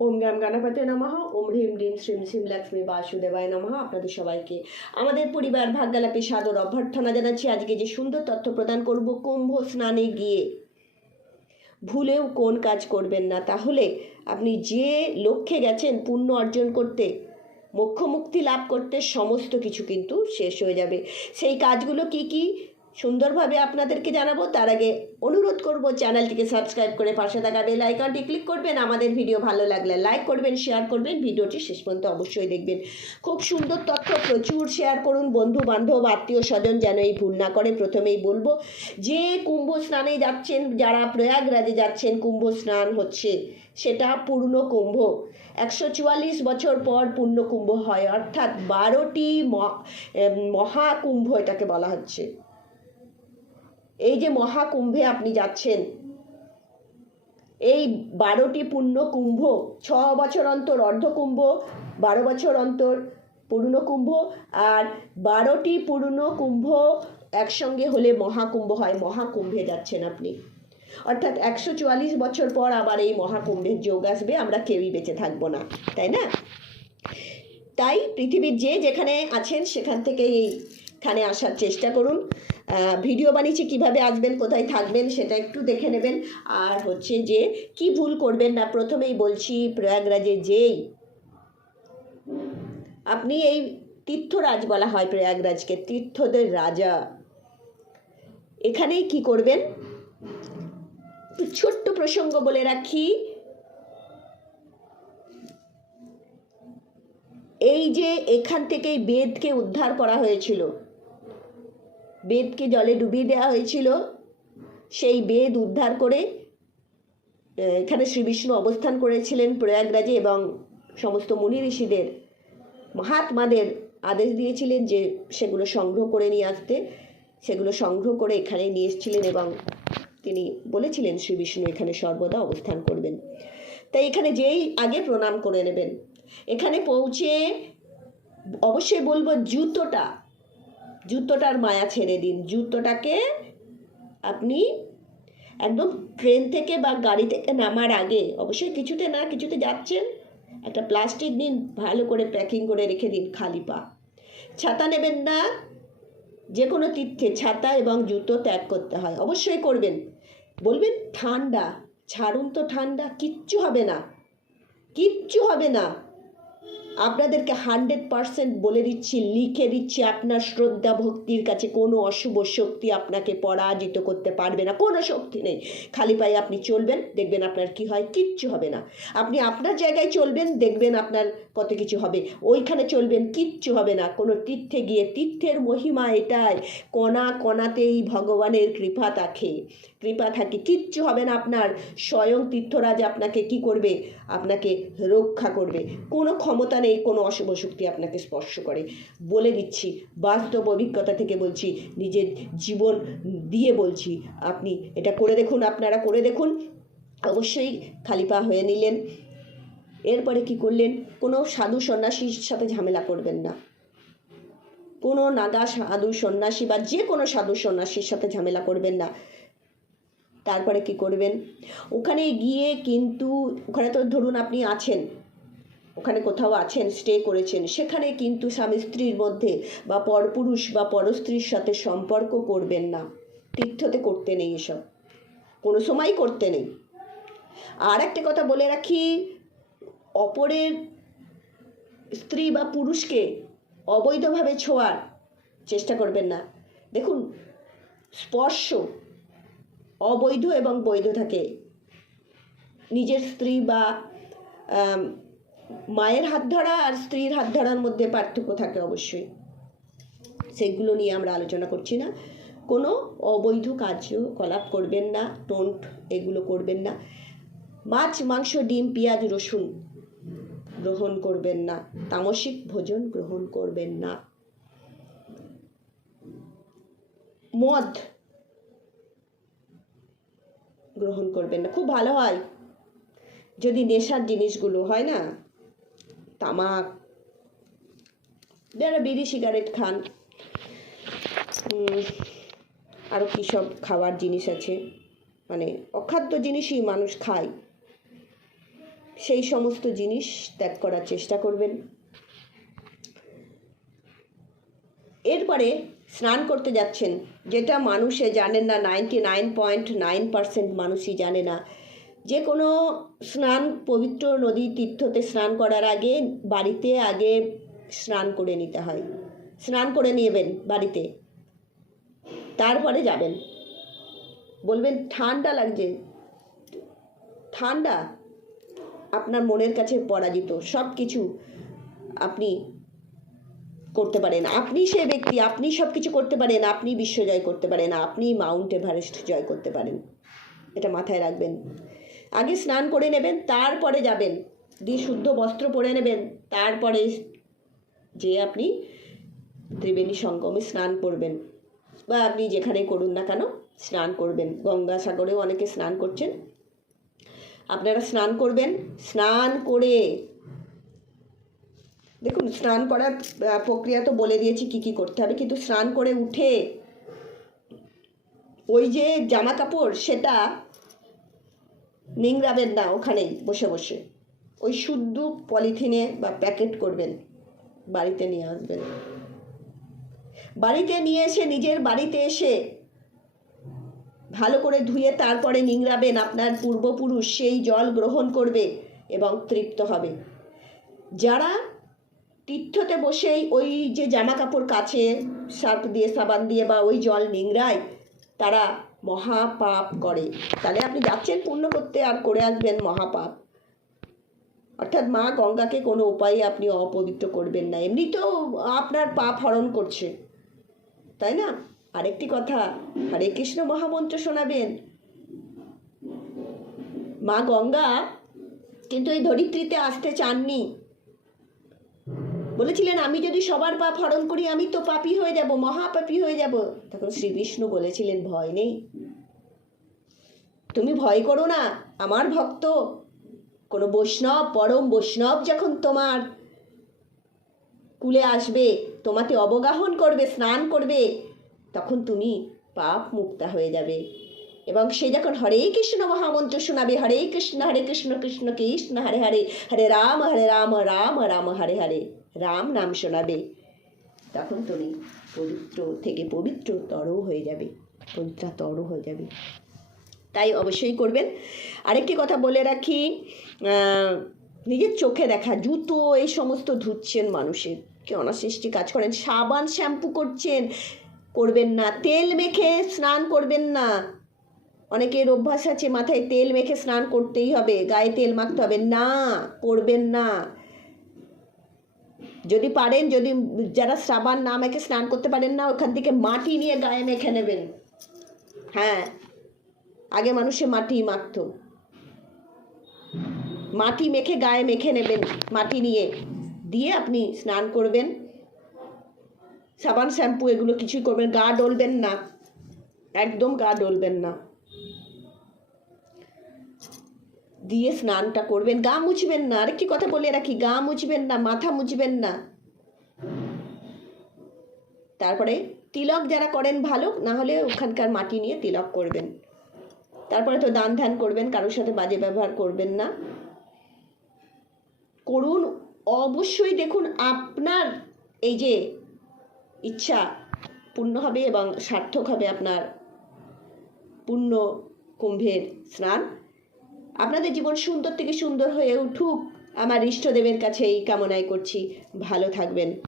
ওম গ্যাম গণপতি নমঃ। ওম হ্রিম ডিম শ্রীম শ্রীম লক্ষ্মী বাসুদেবায় নমঃ। আপনাদের সবাইকে আমাদের পরিবার ভাগ্যালাপী সাদর অভ্যর্থনা জানাচ্ছি। আজকে যে সুন্দর তথ্য প্রদান করব কুম্ভ স্নানে গিয়ে। ভুলেও কোন কাজ করবেন না। তাহলে আপনি যে লক্ষ্যে গেছেন পুণ্য অর্জন করতে মোক্ষ মুক্তি লাভ করতে, সমস্ত কিছু কিন্তু শেষ হয়ে যাবে। সেই কাজগুলো কি কি? সুন্দরভাবে আপনাদেরকে জানাব। তার আগে অনুরোধ করব চ্যানেলটিকে সাবস্ক্রাইব করে পাশে থাকা বেল আইকনটি ক্লিক করবেন। আমাদের ভিডিও ভালো লাগলে লাইক করবেন, শেয়ার করবেন। ভিডিওটি শেষ পর্যন্ত অবশ্যই দেখবেন। খুব সুন্দর তথ্য প্রচুর শেয়ার করুন। বন্ধু, বান্ধব, আত্মীয় স্বজন যেন এই ভুল না করে। প্রথমেই বলব যে কুম্ভ স্নানে যাচ্ছেন, যারা প্রয়াগরাজে যাচ্ছেন, কুম্ভ স্নান হচ্ছে সেটা পূর্ণ কুম্ভ। একশো চুয়াল্লিশ বছর পর পূর্ণ কুম্ভ হয়। অর্থাৎ বারোটি মহাকুম্ভ এটাকে বলা হচ্ছে। এই যে মহাকুম্ভে আপনি যাচ্ছেন, এই বারোটি পূর্ণ কুম্ভ, ছ বছর অন্তর অর্ধকুম্ভ বারো বছর অন্তর পূর্ণ কুম্ভ, আর বারোটি পূর্ণ কুম্ভ একসঙ্গে হলে মহাকুম্ভ হয়, মহাকুম্ভে যাচ্ছেন আপনি। অর্থাৎ একশো চুয়াল্লিশ বছর পর আবার এই মহাকুম্ভের যোগ আসবে, আমরা কেউই বেঁচে থাকব না, তাই না? তাই পৃথিবীর যে যেখানে আছেন, সেখান থেকে এইখানে আসার চেষ্টা করুন। ভিডিও বানিয়েছি, কীভাবে আসবেন, কোথায় থাকবেন, সেটা একটু দেখে নেবেন। আর হচ্ছে যে, কি ভুল করবেন না, প্রথমেই বলছি প্রয়াগরাজে যেই। আপনি এই তীর্থরাজ বলা হয় প্রয়াগরাজকে, তীর্থদের রাজা। এখানেই কি করবেন? ছোট্ট প্রসঙ্গ বলে রাখি। এই যে, এখান থেকেই বেদকে উদ্ধার করা হয়েছিল। বেদকে জলে ডুবিয়ে দেওয়া হয়েছিল। সেই বেদ উদ্ধার করে এখানে শ্রী বিষ্ণু অবস্থান করেছিলেন প্রয়াগরাজে এবং সমস্ত মুনি ঋষিদের, মহাত্মাদের আদেশ দিয়েছিলেন যে সেগুলো সংগ্রহ করে নিয়ে আসতে। সেগুলো সংগ্রহ করে এখানে নিয়ে এসেছিলেন এবং তিনি বলেছিলেন শ্রী বিষ্ণু এখানে সর্বদা অবস্থান করবেন। তাই এখানে যেই আগে প্রণাম করে নেবেন। এখানে পৌঁছে অবশ্যই বলব জুতোটা জুতোটার মায়া ছেড়ে দিন। জুতোটাকে আপনি একদম ট্রেন থেকে বা গাড়ি থেকে নামার আগে অবশ্যই কিছুতে না কিছুতে যাচ্ছেন। একটা প্লাস্টিক নিন, ভালো করে প্যাকিং করে রেখে দিন খালি পা। ছাতা নেবেন না যে কোনো তীর্থে ছাতা এবং জুতো ত্যাগ করতে হয়। অবশ্যই করবেন। বলবেন, ঠান্ডা, ছাড়ুন তো ঠান্ডা, কিচ্ছু হবে না, কিচ্ছু হবে না। আপনাদেরকে হান্ড্রেড পারসেন্ট বলে দিচ্ছি, লিখে দিচ্ছি আপনার শ্রদ্ধা ভক্তির কাছে। কোনো অশুভ শক্তি আপনাকে পরাজিত করতে পারবে না, কোনো শক্তি নেই। খালি পায়ে আপনি চলবেন, দেখবেন আপনার কি হয়, কিচ্ছু হবে না। আপনি আপনার জায়গায় চলবেন, দেখবেন আপনার কত কিছু হবে। ওইখানে চলবেন, কিচ্ছু হবে না। কোনো তীর্থে গিয়ে, তীর্থের মহিমা এটাই, কণা কণাতেই ভগবানের কৃপা থাকে। কৃপা থাকে, কিচ্ছু হবে না আপনার। স্বয়ং তীর্থরাজ আপনাকে কি করবে? আপনাকে রক্ষা করবে। কোনো ক্ষমতা নেই। কোনো অশুভ শক্তি আপনাকে স্পর্শ করে। বলে দিচ্ছি, বাস্তব অভিজ্ঞতা থেকে বলছি, নিজের জীবন দিয়ে বলছি, আপনি এটা করে দেখুন, আপনারা করে দেখুন। অবশ্যই খালি পা হয়ে নিলেন। এরপরে কি করলেন? কোনো সাধু সন্ন্যাসীর সাথে ঝামেলা করবেন না। কোনো নাগা সাধু সন্ন্যাসী বা যে কোনো সাধু সন্ন্যাসীর সাথে ঝামেলা করবেন না। তারপরে কি করবেন? ওখানে গিয়ে কিন্তু, ওখানে তো ধরুন আপনি আছেন ওখানে কোথাও আছেন স্টে করেছেন, সেখানে কিন্তু স্বামী স্ত্রীর মধ্যে বা পরপুরুষ বা পরস্ত্রীর সাথে সম্পর্ক করবেন না। তীর্থতে করতে নেই এসব। কোনো সময় করতে নেই। আর একটা কথা বলে রাখি, অপরের স্ত্রী বা পুরুষকে অবৈধভাবে ছোঁয়ার চেষ্টা করবেন না। দেখুন, স্পর্শ অবৈধ এবং বৈধ থাকে। নিজের স্ত্রী বা মায়ের হাত ধরা আর স্ত্রীর হাত ধরার মধ্যে পার্থক্য থাকে অবশ্যই। সেগুলো নিয়ে আমরা আলোচনা করছি না। কোনো অবৈধ কার্যকলাপ করবেন না, টোন্ট এগুলো করবেন না। মাছ, মাংস, ডিম, পেঁয়াজ, রসুন গ্রহণ করবেন না। তামসিক ভোজন গ্রহণ করবেন না। মদ গ্রহণ করবেন না। খুব ভালো হয়। যদি নেশার জিনিসগুলো হয় না তামাক। যারা বিড়ি সিগারেট খান আরও কী সব খাওয়ার জিনিস আছে? মানে অখাদ্য জিনিসই মানুষ খায়। সেই সমস্ত জিনিস ত্যাগ করার চেষ্টা করবেন। এরপরে স্নান করতে যাচ্ছেন, যেটা মানুষে জানেন না ninety nine point nine percent মানুষই জানে না। যে কোনো স্নান, পবিত্র নদী তীর্থতে স্নান করার আগে বাড়িতে আগে স্নান করে নিতে হয়। স্নান করে নেবেন বাড়িতে। তারপরে যাবেন। বলবেন, ঠান্ডা লাগছে। ঠান্ডা? আপনার মনের কাছে পরাজিত। সব কিছু আপনি করতে পারেন। আপনি সে ব্যক্তি, আপনি সব কিছু করতে পারেন, আপনি বিশ্ব জয় করতে পারেন, আপনি মাউন্ট এভারেস্ট জয় করতে পারেন। এটা মাথায় রাখবেন। আগে স্নান করে নেবেন, তারপরে যাবেন। দিয়ে শুদ্ধ বস্ত্র পরে নেবেন, তারপরে যে আপনি ত্রিবেণী সঙ্গমে স্নান করবেন বা আপনি যেখানে করুন না কেন, স্নান করবেন। গঙ্গাসাগরেও অনেকে স্নান করছেন। আপনারা স্নান করবেন, স্নান করে দেখুন, স্নান করার প্রক্রিয়া তো বলে দিয়েছি কি কি করতে হবে, কিন্তু স্নান করে উঠে ওই যে জামা কাপড়, সেটা নিংড়াবেন না ওখানেই বসে বসে। ওই শুদ্ধ পলিথিনে বা প্যাকেট করবেন, বাড়িতে নিয়ে আসবেন। বাড়িতে নিয়ে এসে নিজের বাড়িতে এসে ভালো করে ধুয়ে তারপরে নিংড়াবেন আপনার পূর্বপুরুষ সেই জল গ্রহণ করবে এবং তৃপ্ত হবে। যারা তীর্থতে বসেই ওই যে জামা কাপড় কাছে সার্ফ দিয়ে, সাবান দিয়ে বা ওই জল নিংড়ায়, তারা মহাপাপ করে। তাহলে আপনি যাচ্ছেন পূর্ণ করতে, আর করে আসবেন মহাপাপ। অর্থাৎ মা গঙ্গাকে কোনো উপায়ে আপনি অপবিত্র করবেন না। এমনি তো আপনার পাপ হরণ করছে। তাই না? আরেকটি কথা, হরে কৃষ্ণ মহামন্ত্র শোনাবেন। মা গঙ্গা কিন্তু এই ধরিত্রীতে আসতে চাননি। বলেছিলেন, আমি যদি সবার পাপ হরণ করি, আমি তো পাপী হয়ে যাব, মহাপাপী হয়ে যাব। তখন শ্রী বিষ্ণু বলেছিলেন, ভয় নেই। তুমি ভয় করো না, আমার ভক্ত। কোনো বৈষ্ণব, পরম বৈষ্ণব যখন তোমার কুলে আসবে তোমাতে অবগাহন করবে, স্নান করবে, তখন তুমি পাপ মুক্তা হয়ে যাবে। এবং সে যখন হরে কৃষ্ণ মহামন্ত্র শোনাবে, হরে কৃষ্ণ হরে কৃষ্ণ কৃষ্ণ কৃষ্ণ, হরে হরে হরে রাম হরে রাম রাম রাম, হরে হরে রাম নাম শোনাবে। তখন তুমি পবিত্র থেকে পবিত্রতর হয়ে যাবে। পবিত্রতর হয়ে যাবে। তাই অবশ্যই করবেন। আরেকটি কথা বলে রাখি নিজের চোখে দেখা, জুতো, এই সমস্ত ধুচ্ছেন মানুষের। কি অনাসৃষ্টি কাজ করেন। সাবান, শ্যাম্পু করছেন, করবেন না। তেল মেখে স্নান করবেন না। অনেকের অভ্যাস আছে, মাথায় তেল মেখে স্নান করতেই হবে, গায়ে তেল মাখতে হবে। না, করবেন না। যদি পারেন, যদি যারা সাবান না মেখে স্নান করতে পারেন না, ওখান থেকে মাটি নিয়ে গায়ে মেখে নেবেন। হ্যাঁ আগে মানুষে মাটি মাখতো। মাটি মেখে গায়ে মেখে নেবেন, মাটি নিয়ে। দিয়ে আপনি স্নান করবেন। সাবান শ্যাম্পু এগুলো কিছুই করবেন, গা ডলবেন না। একদম গা ডলবেন না। দিয়ে স্নানটা করবেন। গা মুছবেন না। আরেকটি কথা বলে রাখি, গা মুছবেন না, মাথা মুছবেন না। তারপরে তিলক যারা করেন ভালো না হলে ওখানকার মাটি নিয়ে তিলক করবেন। তারপরে তো দান ধ্যান করবেন, কারোর সাথে বাজে ব্যবহার করবেন না। করুন, অবশ্যই দেখুন আপনার এই যে ইচ্ছা পূর্ণ হবে এবং সার্থক হবে আপনার পূর্ণ কুম্ভের স্নান। আপনাদের জীবন সুন্দর থেকে সুন্দর হয়ে উঠুক। আমার ইষ্টদেবের কাছে এই কামনাই করছি। ভালো থাকবেন।